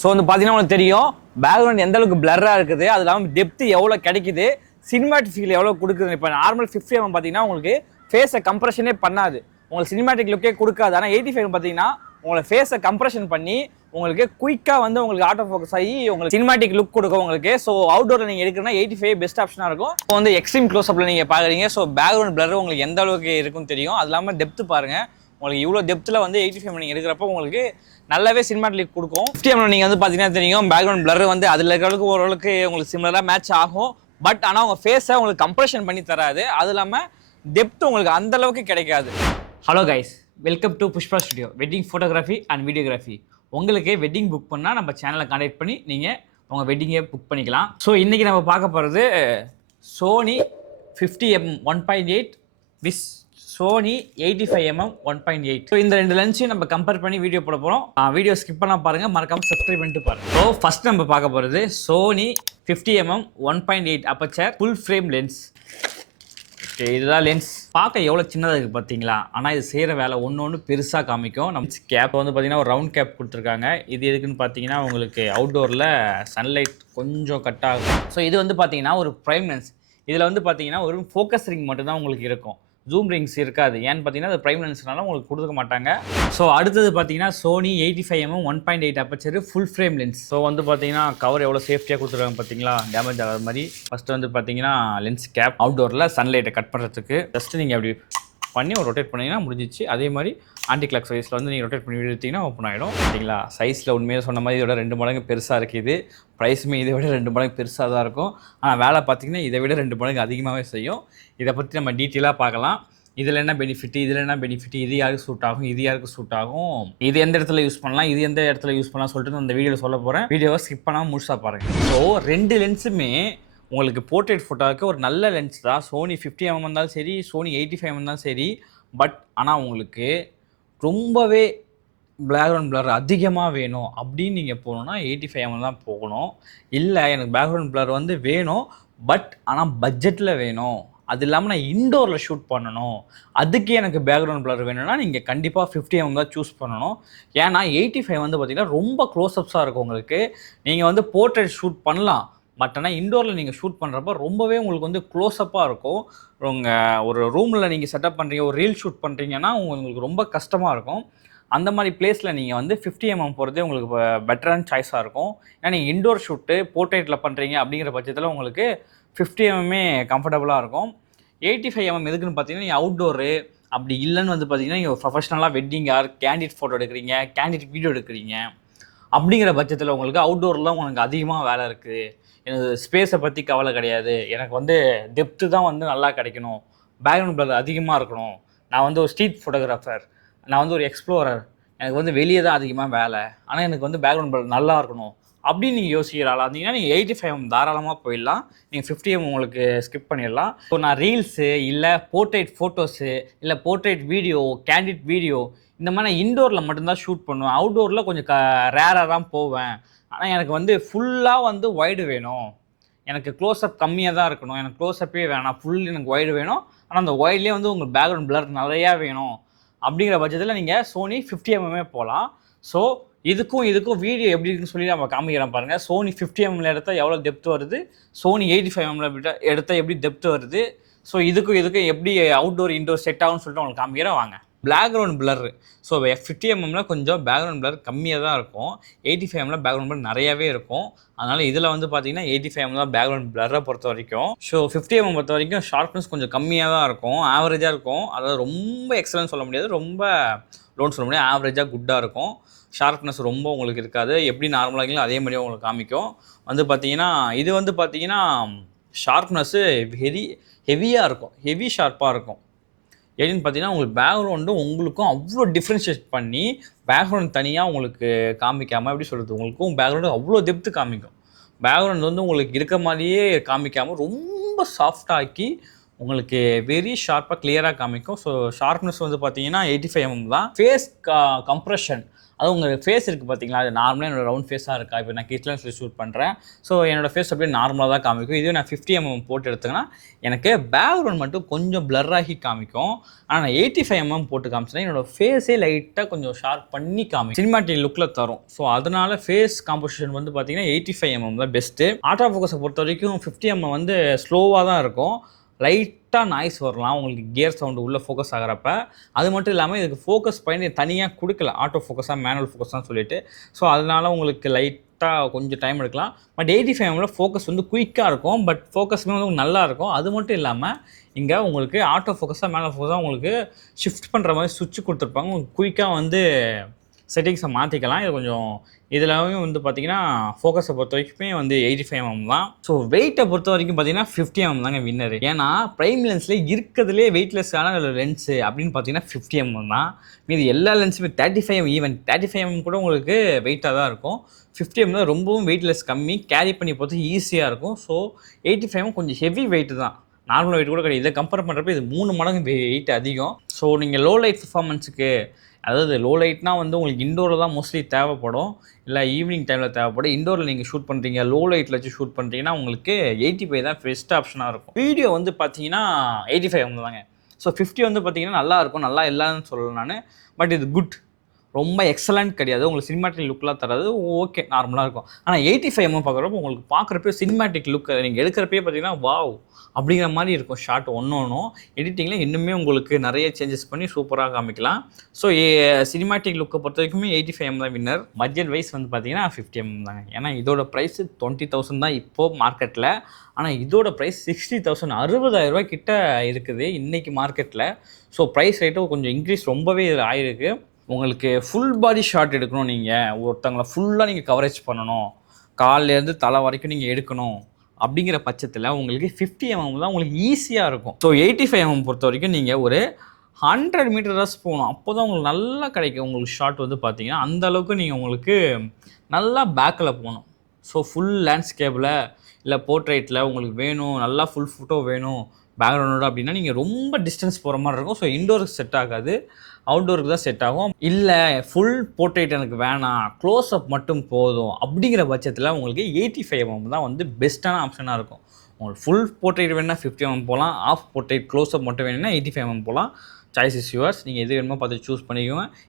So வந்து பார்த்தீங்கன்னா உங்களுக்கு தெரியும் பேக்ரவுண்ட் எந்த அளவுக்கு பிளர்ராக இருக்குது, அது இல்லாமல் டெப்த் எவ்வளோ கிடைக்குது, சினிமாட்டிக் ஃபீல் எவ்வளோ கொடுக்குது. இப்போ நார்மல் 50 mm பார்த்தீங்கன்னா உங்களுக்கு ஃபேஸை கம்ப்ரெஷனே பண்ணாது, உங்களுக்கு சினிமாட்டிக் லுக்கே கொடுக்காது. ஆனால் 85 பார்த்தீங்கன்னா உங்களை ஃபேஸை கம்ப்ரெஷன் பண்ணி உங்களுக்கு குயிக்காக வந்து உங்களுக்கு ஆட்டோ ஃபோக்கஸ் ஆகி உங்களுக்கு சினிமாட்டிக் லுக் கொடுக்கும் உங்களுக்கு. ஸோ அவுட்டோரில் நீங்கள் எடுக்கணும்னா 85 பெஸ்ட் ஆப்ஷனாக இருக்கும். இப்போ வந்து எக்ஸ்ட்ரீம் க்ளோஸ்அப்பில் நீங்கள் பார்க்குறீங்க. ஸோ பேக்ரவுண்ட் பிளர் உங்களுக்கு எந்த அளவுக்கு இருக்குன்னு தெரியும். அது இல்லாமல் டெப்த்து பாருங்கள், உங்களுக்கு இவ்வளோ டெப்த்தில் வந்து 85 நீங்கள் எடுக்கிறப்போ உங்களுக்கு நல்லாவே சினிமாட்டிக் கொடுக்கும். 50 mm நீங்கள் வந்து பார்த்தீங்கன்னா தெரியும் பேக்ரவுண்ட் பிளர் வந்து அதில் இருக்கிற அளவுக்கு ஓரளவுக்கு உங்களுக்கு சிமிலராக மேட்ச் ஆகும். பட் ஆனால் உங்கள் ஃபேஸை உங்களுக்கு கம்ப்ரெஷன் பண்ணி தராது, அது இல்லாமல் டெப்த் உங்களுக்கு அந்த அளவுக்கு கிடைக்காது. Hello guys, welcome to Pushpa studio wedding photography and videography. உங்களுக்கு வெட்டிங் புக் பண்ணால் நம்ம சேனலை கான்டாக்ட் பண்ணி நீங்கள் உங்கள் வெட்டிங்கை புக் பண்ணிக்கலாம். ஸோ இன்றைக்கி நம்ம பார்க்க போகிறது Sony 50 mm 1.8 with Sony 85 mm 1.8. So இந்த ரெண்டு லென்ஸையும் நம்ம கம்பேர் பண்ணி வீடியோ போட போகிறோம். வீடியோ ஸ்கிப் பண்ணால் பாருங்கள், மறக்காமல் சப்ஸ்கிரைப் பண்ணிட்டு பாருங்கள். ஸோ ஃபஸ்ட் நம்ம பார்க்க போகிறது Sony 50 mm 1.8 aperture full frame lens. இதுதான் லென்ஸ். பார்க்க எவ்வளோ சின்னதாக இருக்குது பார்த்தீங்களா, ஆனால் இது செய்கிற வேலை ஒன்று பெருசாக காமிக்கும். நம்ம கேப் வந்து பார்த்தீங்கன்னா ஒரு ரவுண்ட் கேப் கொடுத்துருக்காங்க. இது எதுக்குன்னு பார்த்தீங்கன்னா உங்களுக்கு அவுட்டோரில் சன்லைட் கொஞ்சம் கட் ஆகும். ஸோ இது வந்து பார்த்தீங்கன்னா ஒரு ப்ரைம் லென்ஸ். இதில் வந்து பார்த்தீங்கன்னா ஒரு ஃபோக்கஸ் ரிங் மட்டும்தான் உங்களுக்கு இருக்கும், ஜூம் ரிங்ஸ் இருக்காது. ஏன்னு பார்த்தீங்கன்னா அது ப்ரைம் லென்ஸ்னால உங்களுக்கு கொடுக்க மாட்டாங்க. ஸோ அடுத்தது பார்த்தீங்கன்னா Sony 85 mm 1.8 aperture full frame lens. So வந்து பார்த்தீங்கன்னா கவர் எவ்வளோ சேஃப்டியாக கொடுத்துருக்காங்க பார்த்தீங்களா, டேமேஜ் ஆகாத மாதிரி. ஃபஸ்ட்டு வந்து பார்த்தீங்கன்னா லென்ஸ் கேப் அவுட்டோரில் சன்லைட்டை கட் பண்ணுறதுக்கு ஜஸ்ட்டு நீங்கள் அப்படி பண்ணி ஒரு ரொட்டேட் பண்ணிங்கன்னா முடிஞ்சிச்சு. அதே மாதிரி ஆன்டி கிளாக் சைஸில் வந்து நீங்கள் ரொட்டேட் பண்ணி எடுத்தீங்கன்னா ஓப்பன் ஆகிடும். சரிங்களா, சைஸில் உண்மையாக சொன்ன மாதிரி இதோட 2 மடங்கு பெருசாக இருக்குது. ப்ரைஸுமே இதை விட 2 மடங்கு பெருசாக தான் இருக்கும். ஆனால் வேலை பார்த்தீங்கன்னா இதை விட 2 மடங்கு அதிகமாகவே செய்யும். இதை பற்றி நம்ம டீட்டெயிலாக பார்க்கலாம். இதில் என்ன பெனிஃபிட், இதில் என்ன பெனிஃபிட், இது யாருக்கு சூட் ஆகும், இது யாருக்கு சூட் ஆகும், இது எந்த இடத்துல யூஸ் பண்ணலாம், இது எந்த இடத்துல யூஸ் பண்ணலாம் சொல்லிட்டு அந்த வீடியோவில் சொல்ல போகிறேன். வீடியோவை ஸ்கிப் பண்ணாமல் முழுசாக பாருங்கள். ஸோ 2 லென்ஸுமே உங்களுக்கு போர்ட்ரேட் ஃபோட்டோவுக்கு ஒரு நல்ல லென்ஸ் தான். சோனி 50 mm இருந்தாலும் சரி, சோனி 85 mm இருந்தாலும் சரி. பட் ஆனால் உங்களுக்கு ரொம்பவே பேக்ரவுண்ட் பிளர் அதிகமாக வேணும் அப்படின்னு நீங்கள் போகணுன்னா 85 mm தான் போகணும். இல்லை எனக்கு பேக்ரவுண்ட் பிளர் வந்து வேணும், பட் ஆனால் பட்ஜெட்டில் வேணும், அது இல்லாமல் நான் இன்டோரில் ஷூட் பண்ணணும், அதுக்கு எனக்கு பேக்ரவுண்ட் பிளர் வேணும்னா நீங்கள் கண்டிப்பாக 50 mm தான் சூஸ் பண்ணணும். ஏன்னா 85 வந்து பார்த்திங்கன்னா ரொம்ப க்ளோஸ்அப்ஸாக இருக்கும் உங்களுக்கு. நீங்கள் வந்து போர்ட்ரேட் ஷூட் பண்ணலாம், பட் ஆனால் இன்டோரில் நீங்கள் ஷூட் பண்ணுறப்ப ரொம்பவே உங்களுக்கு வந்து க்ளோஸ்அப்பாக இருக்கும். உங்கள் ஒரு ரூமில் நீங்கள் செட்டப் பண்ணுறீங்க, ஒரு ரீல் ஷூட் பண்ணுறீங்கன்னா உங்களுக்கு ரொம்ப கஷ்டமாக இருக்கும். அந்த மாதிரி பிளேஸில் நீங்கள் வந்து 50 mm போகிறதே உங்களுக்கு பெட்டரான சாய்ஸாக இருக்கும். ஏன்னா நீங்கள் இன்டோர் ஷூட்டு போர்ட்ரேட்டில் பண்ணுறீங்க அப்படிங்கிற பட்சத்தில் உங்களுக்கு 50 mm கம்ஃபர்டபுளாக இருக்கும். 85 mm எதுக்குன்னு பார்த்தீங்கன்னா நீங்கள் அவுட்டோரு அப்படி இல்லைன்னு வந்து பார்த்தீங்கன்னா நீங்கள் ப்ரொஃபஷ்னலாக வெட்டிங் ஆர் கேண்டிட் ஃபோட்டோ எடுக்கிறீங்க, கேண்டிட் வீடியோ எடுக்கிறீங்க. அப்படிங்கிற பட்சத்தில் உங்களுக்கு அவுட்டோரில் உங்களுக்கு அதிகமாக வேலை இருக்குது. எனக்கு ஸ்பேஸை பற்றி கவலை கிடையாது, எனக்கு வந்து டெப்த்து தான் வந்து நல்லா கிடைக்கணும், பேக்ரவுண்ட் பிளர் அதிகமாக இருக்கணும், நான் வந்து ஒரு ஸ்ட்ரீட் ஃபோட்டோகிராஃபர், நான் வந்து ஒரு எக்ஸ்ப்ளோரர், எனக்கு வந்து வெளியே தான் அதிகமாக வேலை, ஆனால் எனக்கு வந்து பேக்ரவுண்ட் பிளர் நல்லா இருக்கணும் அப்படின்னு நீங்கள் யோசிக்கிறாள் இருந்தீங்கன்னா நீங்கள் 85 mm தாராளமாக போயிடலாம். நீங்கள் 50 mm உங்களுக்கு ஸ்கிப் பண்ணிடலாம். ஸோ நான் ரீல்ஸு இல்லை போர்ட்ரேட் ஃபோட்டோஸு இல்லை போர்ட்ரேட் வீடியோ, கேண்டிட் வீடியோ இந்த மாதிரி நான் இன்டோரில் மட்டும்தான் ஷூட் பண்ணுவேன். அவுட்டோரில் கொஞ்சம் ரேராக தான் போவேன். ஆனால் எனக்கு வந்து ஃபுல்லாக வந்து ஒய்டு வேணும், எனக்கு க்ளோஸ்அப் கம்மியாக தான் இருக்கணும், எனக்கு க்ளோஸ்அப்பே வேணாம், ஃபுல் எனக்கு ஒய்டு வேணும், ஆனால் அந்த ஒய்ட்லேயே வந்து உங்களுக்கு பேக்ரவுண்ட் பிளர் நிறையா வேணும் அப்படிங்கிற பட்சத்தில் நீங்கள் சோனி 50 mm போகலாம். ஸோ இதுக்கும் வீடியோ எப்படி இருக்குன்னு சொல்லி நம்ம காமிக்கிறோம் பாருங்கள். சோனி 50 mm எடுத்தால் எவ்வளோ டெப்த் வருது, சோனி 85 mm எடுத்தால் எப்படி டெப்த் வருது, ஸோ இதுக்கும் எப்படி அவுட்டோர் இன்டோர் செட் ஆகும்னு சொல்லிட்டு உங்களுக்கு காமிக்கிறோம் வாங்க. Background blur. ஸோ 50 mm கொஞ்சம் பேக்ரவுண்ட் பிளர் கம்மியாக தான் இருக்கும், 85 mm பேக்ரவுண்ட் பிளர் நிறையாவே இருக்கும். அதனால் இதில் வந்து பார்த்தீங்கன்னா 85 mm தான் பேக்ரவுண்ட் பிளரை பொறுத்த வரைக்கும். ஸோ 50 mm பொறுத்த வரைக்கும் ஷார்ப்னஸ் கொஞ்சம் கம்மியாக தான் இருக்கும், ஆவரேஜாக இருக்கும். அதாவது ரொம்ப எக்ஸலன்ட் சொல்ல முடியாது, ரொம்ப லோன்னு சொல்ல முடியாது, ஆவரேஜாக குட்டாக இருக்கும். ஷார்ப்னஸ் ரொம்ப உங்களுக்கு இருக்காது, எப்படி நார்மலாக அதே மாதிரியே உங்களுக்கு காமிக்கும். வந்து பார்த்தீங்கன்னா இது வந்து பார்த்தீங்கன்னா ஷார்ப்னஸ்ஸு ஹெவியாக இருக்கும், ஹெவி ஷார்ப்பாக இருக்கும். எப்படின்னு பார்த்தீங்கன்னா உங்களுக்கு பேக்ரவுண்டும் உங்களுக்கும் அவ்வளோ டிஃப்ரென்ஷியேட் பண்ணி பேக்ரவுண்ட் தனியாக உங்களுக்கு காமிக்காமல், எப்படி சொல்கிறது, உங்களுக்கும் பேக்ரவுண்டு அவ்வளோ டெப்த்து காமிக்கும். பேக்ரவுண்ட் வந்து உங்களுக்கு இருக்க மாதிரியே காமிக்காமல் ரொம்ப சாஃப்டாக்கி உங்களுக்கு வெரி ஷார்ப்பாக கிளியராக காமிக்கும். ஸோ ஷார்ப்னஸ் வந்து பார்த்தீங்கன்னா 85 mm தான். ஃபேஸ் கம்ப்ரெஷன் அது உங்கள் ஃபேஸ் இருக்குது பார்த்தீங்களா, அது நார்மலாக என்னோட ரவுண்ட் ஃபேஸாக இருக்கா, இப்போ நான் கிட்ஸ்லாம் சொல்லி ஷூட் பண்ணுறேன். ஸோ என்னோட ஃபேஸ் அப்படியே நார்மலாக தான் காமிக்கும். இதுவே நான் 50mm போட்டு எடுத்தேன்னா எனக்கு பேக்ரவுண்ட் மட்டும் கொஞ்சம் பிளர் ஆகி காமிக்கும். ஆனால் நான் 85mm போட்டு காமிச்சேன்னா என்னோட ஃபேஸே லைட்டாக கொஞ்சம் ஷார்ப் பண்ணி காமிக்கும், சினிமாட்டிக் லுக்கில் தரும். ஸோ அதனால ஃபேஸ் காம்போசிஷன் வந்து பார்த்தீங்கன்னா 85mm தான் பெஸ்ட்டு. ஆட்டோ ஃபோக்கஸை பொறுத்த வரைக்கும் 50mm வந்து ஸ்லோவாக தான் இருக்கும். லைட்டாக நாய்ஸ் வரலாம் உங்களுக்கு கியர் சவுண்டு உள்ளே ஃபோக்கஸ் ஆகிறப்ப. அது மட்டும் இல்லாமல் இதுக்கு ஃபோக்கஸ் பண்ணி தனியாக கொடுக்கல, ஆட்டோ ஃபோக்கஸாக மேனுவல் ஃபோக்கஸ்லாம் சொல்லிட்டு. ஸோ அதனால உங்களுக்கு லைட்டாக கொஞ்சம் டைம் எடுக்கலாம். பட் 85mm ஃபோக்கஸ் வந்து குயிக்காக இருக்கும். பட் ஃபோக்கஸுமே வந்து நல்லா இருக்கும். அது மட்டும் இல்லாமல் இங்கே உங்களுக்கு ஆட்டோ ஃபோக்கஸாக மேனுவல் ஃபோக்கஸாக உங்களுக்கு ஷிஃப்ட் பண்ணுற மாதிரி சுவிட்ச் கொடுத்துருப்பாங்க. உங்களுக்கு குயிக்காக வந்து செட்டிங்ஸை மாற்றிக்கலாம். இது கொஞ்சம் இதில் வந்து பார்த்தீங்கன்னா ஃபோக்கஸை பொறுத்த வரைக்குமே வந்து 85mm தான். ஸோ வெயிட்டை பொறுத்த வரைக்கும் பார்த்தீங்கன்னா 50mm தாங்க வின்னர். ஏன்னா ப்ரைம் லென்ஸில் இருக்கிறதுலே வெயிட்லெஸ்ஸான லென்ஸு அப்படின்னு பார்த்தீங்கன்னா 50mm தான். மீது எல்லா லென்ஸுமே 35mm, ஈவன் 35mm கூட உங்களுக்கு வெயிட்டாக தான் இருக்கும். 50mm தான் ரொம்பவும் வெயிட்லெஸ் கம்மி, கேரி பண்ணி போகிறது ஈஸியாக இருக்கும். ஸோ 85mm கொஞ்சம் ஹெவி வெயிட்டு தான், நார்மல் வெயிட் கூட கிடையாது. இதை கம்பேர் பண்ணுறப்ப இது 3 மடங்கு வெயிட் அதிகம். ஸோ நீங்கள் லோ லைட் பர்ஃபார்மன்ஸுக்கு, அதாவது லோ லைட்னா வந்து உங்களுக்கு இண்டோரில் தான் மோஸ்ட்லி தேவைப்படும், இல்லை ஈவினிங் டைமில் தேவைப்படும். இண்டோரில் நீங்கள் ஷூட் பண்ணுறீங்க, லோ லைட்டில் வச்சு ஷூட் பண்ணுறீங்கன்னா உங்களுக்கு 85 தான் பெஸ்ட் ஆப்ஷனாக இருக்கும். வீடியோ வந்து பார்த்தீங்கன்னா 85mm தாங்க. ஸோ 50 வந்து பார்த்தீங்கன்னா நல்லாயிருக்கும், நல்லா இல்லைன்னு சொல்லலாம் நான். பட் இது குட், ரொம்ப எக்ஸலண்ட் கிடையாது. உங்களுக்கு சினிமாட்டிக் லுக்லாம் தராது, ஓகே நார்மலாக இருக்கும். ஆனால் 85mm பார்க்குறப்போ உங்களுக்கு பார்க்குறப்ப சினிமாட்டிக் லுக் நீங்கள் எடுக்கிறப்பே பார்த்தீங்கன்னா வாவ் அப்படிங்கிற மாதிரி இருக்கும். ஷார்ட் ஒன்றும் எடிட்டிங்கில் இன்னுமே உங்களுக்கு நிறைய சேஞ்சஸ் பண்ணி சூப்பராக காமிக்கலாம். ஸோ சினிமாட்டிக் லுக்கை பொறுத்த வரைக்குமே 85mm தான் வின்னர். பட்ஜெட் வைஸ் வந்து பார்த்தீங்கன்னா 50mm தாங்க. ஏன்னா இதோட ப்ரைஸ் 20,000 தான் இப்போது மார்க்கெட்டில். ஆனால் இதோட ப்ரைஸ் 60,000, 60,000 ரூபாய் கிட்ட இருக்குது இன்றைக்கி மார்க்கெட்டில். ஸோ ப்ரைஸ் ரேட்டும் கொஞ்சம் இன்க்ரீஸ் ரொம்பவே இதில் ஆகிருக்கு. உங்களுக்கு ஃபுல் பாடி ஷாட் எடுக்கணும், நீங்கள் ஒருத்தவங்களை ஃபுல்லாக நீங்கள் கவரேஜ் பண்ணணும், கால்லேருந்து தலை வரைக்கும் நீங்கள் எடுக்கணும் அப்படிங்கிற பட்சத்தில் உங்களுக்கு 50mm தான் உங்களுக்கு ஈஸியாக இருக்கும். ஸோ 85mm பொறுத்த வரைக்கும் நீங்கள் ஒரு 100 மீட்டர்ஸ் போகணும், அப்போ தான் உங்களுக்கு நல்லா கிடைக்கும். உங்களுக்கு ஷாட் வந்து பார்த்தீங்கன்னா அந்தளவுக்கு நீங்கள் உங்களுக்கு நல்லா பேக்கில் போகணும். ஸோ ஃபுல் லேண்ட்ஸ்கேப்பில் இல்லை போர்ட்ரேட்டில் உங்களுக்கு வேணும், நல்லா ஃபுல் ஃபோட்டோ வேணும் பேக்ரவுண்டோட அப்படின்னா நீங்கள் ரொம்ப டிஸ்டன்ஸ் போகிற மாதிரி இருக்கும். ஸோ இண்டோருக்கு செட் ஆகாது, அவுட்டோருக்கு தான் செட் ஆகும். இல்லை ஃபுல் போர்ட்ரேட் எனக்கு வேணாம், க்ளோஸ் அப் மட்டும் போதும் அப்படிங்கிற பட்சத்தில் உங்களுக்கு 85mm தான் வந்து பெஸ்ட்டான ஆப்ஷனாக இருக்கும். உங்களுக்கு ஃபுல் போர்ட்ரேட் வேணுன்னா 50mm போகலாம், ஆஃப் போர்ட்ரேட் க்ளோஸ் அப் மட்டும் வேணும்னா 85mm போகலாம். Choice is yours. நீங்கள் எது வேணுமோ பார்த்து சூஸ் பண்ணிக்கோங்க.